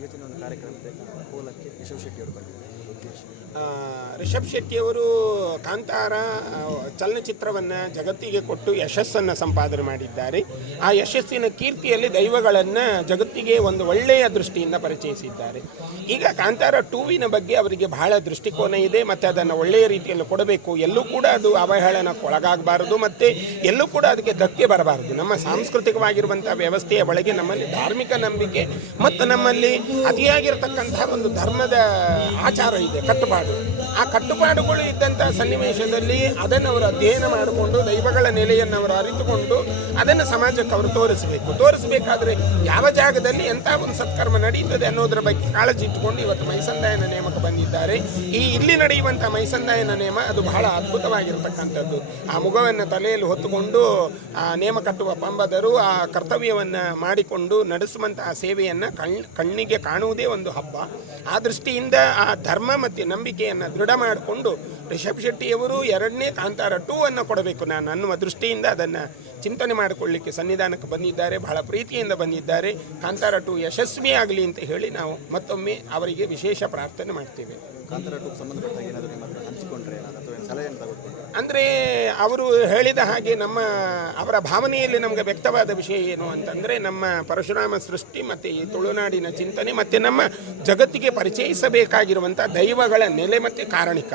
ಇವತ್ತಿನ ಒಂದು ಕೋಲಕ್ಕೆ ಯಶವ್ ಶೆಟ್ಟಿ ಅವರು ಬಂದಿದ್ದಾರೆ. ರಿಷಬ್ ಶೆಟ್ಟಿಯವರು ಕಾಂತಾರ ಚಲನಚಿತ್ರವನ್ನು ಜಗತ್ತಿಗೆ ಕೊಟ್ಟು ಯಶಸ್ಸನ್ನು ಸಂಪಾದನೆ ಮಾಡಿದ್ದಾರೆ. ಆ ಯಶಸ್ಸಿನ ಕೀರ್ತಿಯಲ್ಲಿ ದೈವಗಳನ್ನು ಜಗತ್ತಿಗೆ ಒಂದು ಒಳ್ಳೆಯ ದೃಷ್ಟಿಯಿಂದ ಪರಿಚಯಿಸಿದ್ದಾರೆ. ಈಗ ಕಾಂತಾರ ಟೂವಿನ ಬಗ್ಗೆ ಅವರಿಗೆ ಬಹಳ ದೃಷ್ಟಿಕೋನ ಇದೆ, ಮತ್ತು ಅದನ್ನು ಒಳ್ಳೆಯ ರೀತಿಯಲ್ಲಿ ಕೊಡಬೇಕು. ಎಲ್ಲೂ ಕೂಡ ಅದು ಅವಹೇಳನಕ್ಕೆ ಒಳಗಾಗಬಾರದು ಮತ್ತು ಎಲ್ಲೂ ಕೂಡ ಅದಕ್ಕೆ ಧಕ್ಕೆ ಬರಬಾರದು. ನಮ್ಮ ಸಾಂಸ್ಕೃತಿಕವಾಗಿರುವಂಥ ವ್ಯವಸ್ಥೆಯ ಒಳಗೆ ನಮ್ಮಲ್ಲಿ ಧಾರ್ಮಿಕ ನಂಬಿಕೆ, ಮತ್ತು ನಮ್ಮಲ್ಲಿ ಅತಿಯಾಗಿರ್ತಕ್ಕಂಥ ಒಂದು ಧರ್ಮದ ಆಚಾರ ಇದೆ, ಕಟ್ಟುಪಾಡು. ಆ ಕಟ್ಟುಪಾಡುಗಳು ಇದ್ದಂಥ ಸನ್ನಿವೇಶದಲ್ಲಿ ಅದನ್ನು ಅವರು ಅಧ್ಯಯನ ಮಾಡಿಕೊಂಡು ದೈವಗಳ ನೆಲೆಯನ್ನು ಅವರು ಅರಿತುಕೊಂಡು ಅದನ್ನು ಸಮಾಜಕ್ಕೆ ಅವರು ತೋರಿಸಬೇಕು. ತೋರಿಸಬೇಕಾದ್ರೆ ಯಾವ ಜಾಗದಲ್ಲಿ ಎಂಥ ಒಂದು ಸತ್ಕರ್ಮ ನಡೀತದೆ ಅನ್ನೋದರ ಬಗ್ಗೆ ಕಾಳಜಿ ಇಟ್ಟುಕೊಂಡು ಇವತ್ತು ಮೈಸಂದಾಯನ ನೇಮಕ ಬಂದಿದ್ದಾರೆ. ಈ ಇಲ್ಲಿ ನಡೆಯುವಂಥ ಮೈಸಂದಾಯನ ನೇಮ ಅದು ಬಹಳ ಅದ್ಭುತವಾಗಿರತಕ್ಕಂಥದ್ದು. ಆ ಮುಖವನ್ನು ತಲೆಯಲ್ಲಿ ಹೊತ್ತುಕೊಂಡು, ಆ ನೇಮ ಕಟ್ಟುವ ಪಂಬದರು ಆ ಕರ್ತವ್ಯವನ್ನು ಮಾಡಿಕೊಂಡು ನಡೆಸುವಂತಹ ಸೇವೆಯನ್ನು ಕಣ್, ಕಣ್ಣಿಗೆ ಕಾಣುವುದೇ ಒಂದು ಹಬ್ಬ. ಆ ದೃಷ್ಟಿಯಿಂದ ಆ ಧರ್ಮ ಮತ್ತು ನಂಬಿಕೆಯನ್ನು ದೃಢ ಮಾಡಿಕೊಂಡು ರಿಷಬ್ ಶೆಟ್ಟಿಯವರು ಎರಡನೇ ಕಾಂತಾರ ಟೂ ಅನ್ನು ಕೊಡಬೇಕು. ನಾನು ಅನ್ನುವ ದೃಷ್ಟಿಯಿಂದ ಅದನ್ನು ಚಿಂತನೆ ಮಾಡಿಕೊಳ್ಳಿಕ್ಕೆ ಸನ್ನಿಧಾನಕ್ಕೆ ಬಂದಿದ್ದಾರೆ, ಬಹಳ ಪ್ರೀತಿಯಿಂದ ಬಂದಿದ್ದಾರೆ. ಕಾಂತಾರ ಟು ಯಶಸ್ವಿಯಾಗಲಿ ಅಂತ ಹೇಳಿ ನಾವು ಮತ್ತೊಮ್ಮೆ ಅವರಿಗೆ ವಿಶೇಷ ಪ್ರಾರ್ಥನೆ ಮಾಡ್ತೇವೆ. ಕಾಂತಾರ ಟೂ ಸಂಬಂಧಪಟ್ಟ ಏನಾದರೂ ಹಂಚಿಕೊಂಡ್ರೆ ಸಲಹೆ ಅಂತ ಅಂದರೆ ಅವರು ಹೇಳಿದ ಹಾಗೆ ನಮ್ಮ ಅವರ ಭಾವನೆಯಲ್ಲಿ ನಮಗೆ ವ್ಯಕ್ತವಾದ ವಿಷಯ ಏನು ಅಂತಂದರೆ ನಮ್ಮ ಪರಶುರಾಮ ಸೃಷ್ಟಿ ಮತ್ತು ಈ ತುಳುನಾಡಿನ ಚಿಂತನೆ ಮತ್ತು ನಮ್ಮ ಜಗತ್ತಿಗೆ ಪರಿಚಯಿಸಬೇಕಾಗಿರುವಂಥ ದೈವಗಳ ನೆಲೆ ಮತ್ತು ಕಾರಣಿಕ.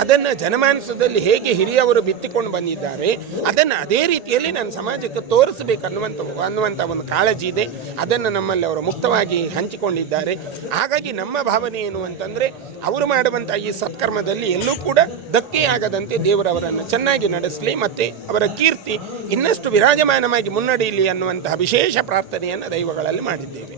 ಅದನ್ನು ಜನಮಾನಸದಲ್ಲಿ ಹೇಗೆ ಹಿರಿಯವರು ಬಿತ್ತಿಕೊಂಡು ಬಂದಿದ್ದಾರೆ, ಅದನ್ನು ಅದೇ ರೀತಿಯಲ್ಲಿ ನಾನು ಸಮಾಜಕ್ಕೆ ತೋರಿಸಬೇಕು ಅನ್ನುವಂಥ ಒಂದು ಕಾಳಜಿ ಇದೆ. ಅದನ್ನು ನಮ್ಮಲ್ಲಿ ಅವರು ಮುಕ್ತವಾಗಿ ಹಂಚಿಕೊಂಡಿದ್ದಾರೆ. ಹಾಗಾಗಿ ನಮ್ಮ ಭಾವನೆ ಏನು ಅಂತಂದರೆ, ಅವರು ಮಾಡುವಂಥ ಈ ಸತ್ಕರ್ಮದಲ್ಲಿ ಎಲ್ಲೂ ಕೂಡ ಧಕ್ಕೆಯಾಗದಂತೆ ದೇವರವರನ್ನು ಚೆನ್ನಾಗಿ ನಡೆಸಲಿ ಮತ್ತು ಅವರ ಕೀರ್ತಿ ಇನ್ನಷ್ಟು ವಿರಾಜಮಾನವಾಗಿ ಮುನ್ನಡೆಯಲಿ ಅನ್ನುವಂತಹ ವಿಶೇಷ ಪ್ರಾರ್ಥನೆಯನ್ನು ದೈವಗಳಲ್ಲಿ ಮಾಡಿದ್ದೇವೆ.